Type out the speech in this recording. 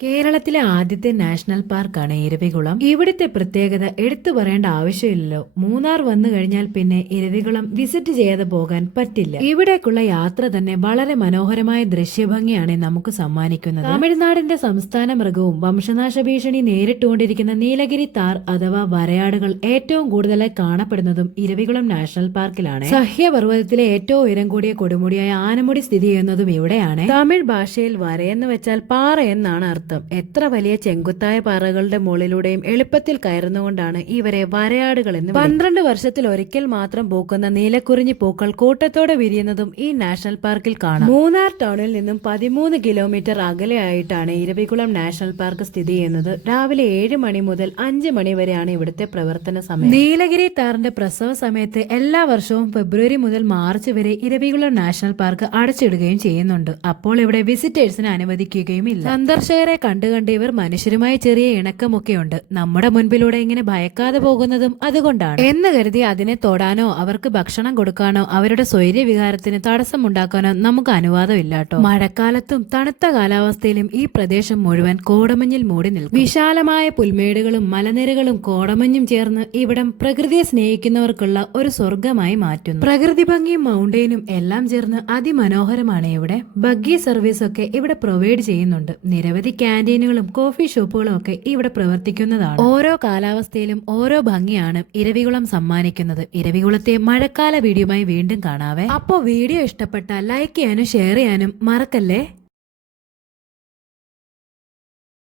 കേരളത്തിലെ ആദ്യത്തെ നാഷണൽ പാർക്കാണ് ഇരവികുളം. ഇവിടുത്തെ പ്രത്യേകത എടുത്തു പറയേണ്ട ആവശ്യമില്ലല്ലോ. മൂന്നാർ വന്നു കഴിഞ്ഞാൽ പിന്നെ ഇരവികുളം വിസിറ്റ് ചെയ്യാതെ പോകാൻ പറ്റില്ല. ഇവിടേക്കുള്ള യാത്ര തന്നെ വളരെ മനോഹരമായ ദൃശ്യഭംഗിയാണ് നമുക്ക് സമ്മാനിക്കുന്നത്. തമിഴ്നാടിന്റെ സംസ്ഥാന മൃഗവും വംശനാശ ഭീഷണി നേരിട്ടുകൊണ്ടിരിക്കുന്ന നീലഗിരി താർ അഥവാ വരയാടുകൾ ഏറ്റവും കൂടുതലായി കാണപ്പെടുന്നതും ഇരവികുളം നാഷണൽ പാർക്കിലാണ്. സഹ്യപർവ്വതത്തിലെ ഏറ്റവും ഉയരം കൂടിയ കൊടുമുടിയായ ആനമുടി സ്ഥിതി ചെയ്യുന്നതും ഇവിടെയാണ്. തമിഴ് ഭാഷയിൽ വരയെന്ന് വെച്ചാൽ പാറ എന്നാണ് അർത്ഥം. എത്ര വലിയ ചെങ്കുത്തായ പാറകളുടെ മുകളിലൂടെയും എളുപ്പത്തിൽ കയറുന്നുകൊണ്ടാണ് ഇവരെ വരയാടുകൾ എന്ന് 12 വർഷത്തിൽ ഒരിക്കൽ മാത്രം പൂക്കുന്ന നീലക്കുറിഞ്ഞി പൂക്കൾ കൂട്ടത്തോടെ വിരിയുന്നതും ഈ നാഷണൽ പാർക്കിൽ കാണാം. മൂന്നാർ ടൗണിൽ നിന്നും 13 കിലോമീറ്റർ അകലെയായിട്ടാണ് ഇരവികുളം നാഷണൽ പാർക്ക് സ്ഥിതി ചെയ്യുന്നത്. രാവിലെ 7 മണി മുതൽ 5 മണി വരെയാണ് ഇവിടുത്തെ പ്രവർത്തന സമയം. നീലഗിരി താറിന്റെ പ്രസവ സമയത്ത് എല്ലാ വർഷവും ഫെബ്രുവരി മുതൽ മാർച്ച് വരെ ഇരവികുളം നാഷണൽ പാർക്ക് അടച്ചിടുകയും ചെയ്യുന്നുണ്ട്. അപ്പോൾ ഇവിടെ വിസിറ്റേഴ്സിന് അനുവദിക്കുകയും ഇല്ല. സന്ദർശകരെ കണ്ട് ഇവർ മനുഷ്യരുമായി ചെറിയ ഇണക്കമൊക്കെയുണ്ട്. നമ്മുടെ മുൻപിലൂടെ ഇങ്ങനെ ഭയക്കാതെ പോകുന്നതും അതുകൊണ്ടാണ് എന്ന് കരുതി അതിനെ തൊടാനോ അവർക്ക് ഭക്ഷണം കൊടുക്കാനോ അവരുടെ സ്വൈര്യ വികാരത്തിന് തടസ്സമുണ്ടാക്കാനോ നമുക്ക് അനുവാദമില്ലാട്ടോ. മഴക്കാലത്തും തണുത്ത കാലാവസ്ഥയിലും ഈ പ്രദേശം മുഴുവൻ കോടമഞ്ഞിൽ മൂടി നിൽക്കും. വിശാലമായ പുൽമേടുകളും മലനിരകളും കോടമഞ്ഞും ചേർന്ന് ഇവിടം പ്രകൃതിയെ സ്നേഹിക്കുന്നവർക്കുള്ള ഒരു സ്വർഗമായി മാറ്റുന്നു. പ്രകൃതി ഭംഗിയും മൗണ്ടെയിനും എല്ലാം ചേർന്ന് അതിമനോഹരമാണ് ഇവിടെ. ബഗ്ഗി സർവീസ് ഒക്കെ ഇവിടെ പ്രൊവൈഡ് ചെയ്യുന്നുണ്ട്. നിരവധി ക്യാൻറ്റീനുകളും കോഫി ഷോപ്പുകളും ഒക്കെ ഇവിടെ പ്രവർത്തിക്കുന്നതാണ്. ഓരോ കാലാവസ്ഥയിലും ഓരോ ഭംഗിയാണ് ഇരവികുളം സമ്മാനിക്കുന്നത്. ഇരവികുളത്തെ മഴക്കാല വീഡിയോയുമായി വീണ്ടും കാണാവേ. അപ്പോൾ വീഡിയോ ഇഷ്ടപ്പെട്ടാൽ ലൈക്ക് ചെയ്യാനും ഷെയർ ചെയ്യാനും മറക്കല്ലേ.